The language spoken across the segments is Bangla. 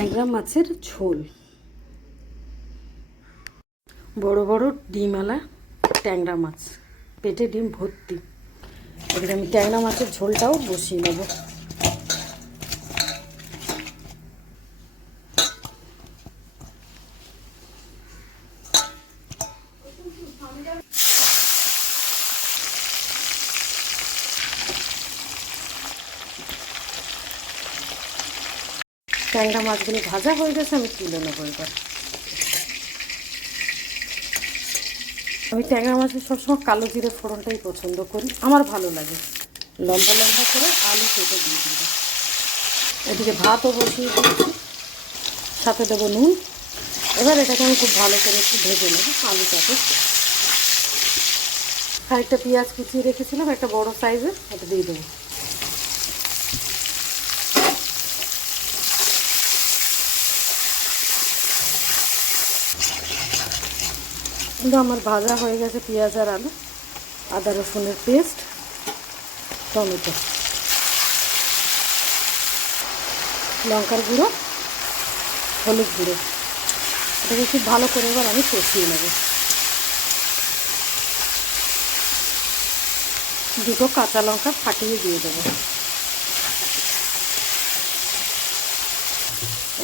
ট্যাংরা মাছের ঝোল। বড় বড় ডিমওয়ালা ট্যাংরা মাছ, পেটে ডিম ভর্তি। এদিকে আমি ট্যাংরা মাছের ঝোলটাও বসিয়ে নেব। ট্যাংরা মাছগুলো ভাজা হয়ে গেছে, আমি তুলে নেবো এবার। আমি ট্যাংরা মাছের সবসময় কালো জিরে ফোড়নটাই পছন্দ করি, আমার ভালো লাগে। লম্বা লম্বা করে আলু কেটে দিয়ে দিব। এদিকে ভাতও বসিয়ে দিয়েছি, সাথে দেবো নুন। এবার এটাকে আমি খুব ভালো করে একটু ভেজে নেব আলুটাকে। খানিকটা পেঁয়াজ কুচিয়ে রেখেছিলাম একটা বড় সাইজের, এটা দিয়ে দেবো। কিন্তু আমার ভাজা হয়ে গেছে পেঁয়াজ আর আলু। আদা রসুনের পেস্ট, টমেটো, লঙ্কার গুঁড়ো, হলুদ গুঁড়ো, এটাকে খুব ভালো করে এবার আমি কষিয়ে নেব। দুটো কাঁচা লঙ্কা ফাটিয়ে দিয়ে দেবো।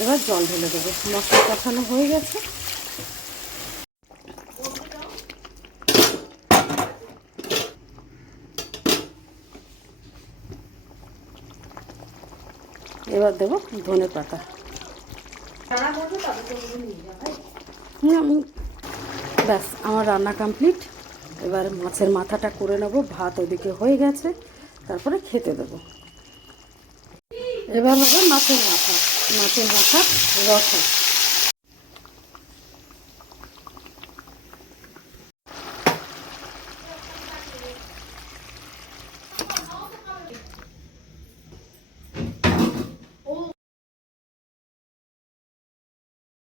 এবার জল ঢেলে দেবো। মশলা কষানো হয়ে গেছে। এবার দেবো ধনে পাতা। আমি ব্যাস, আমার রান্না কমপ্লিট। এবার মাছের মাথাটা করে নেব। ভাত ওদিকে হয়ে গেছে, তারপরে খেতে দেবো। এবার হবে মাছের মাথা, মাছের মাথার রসা।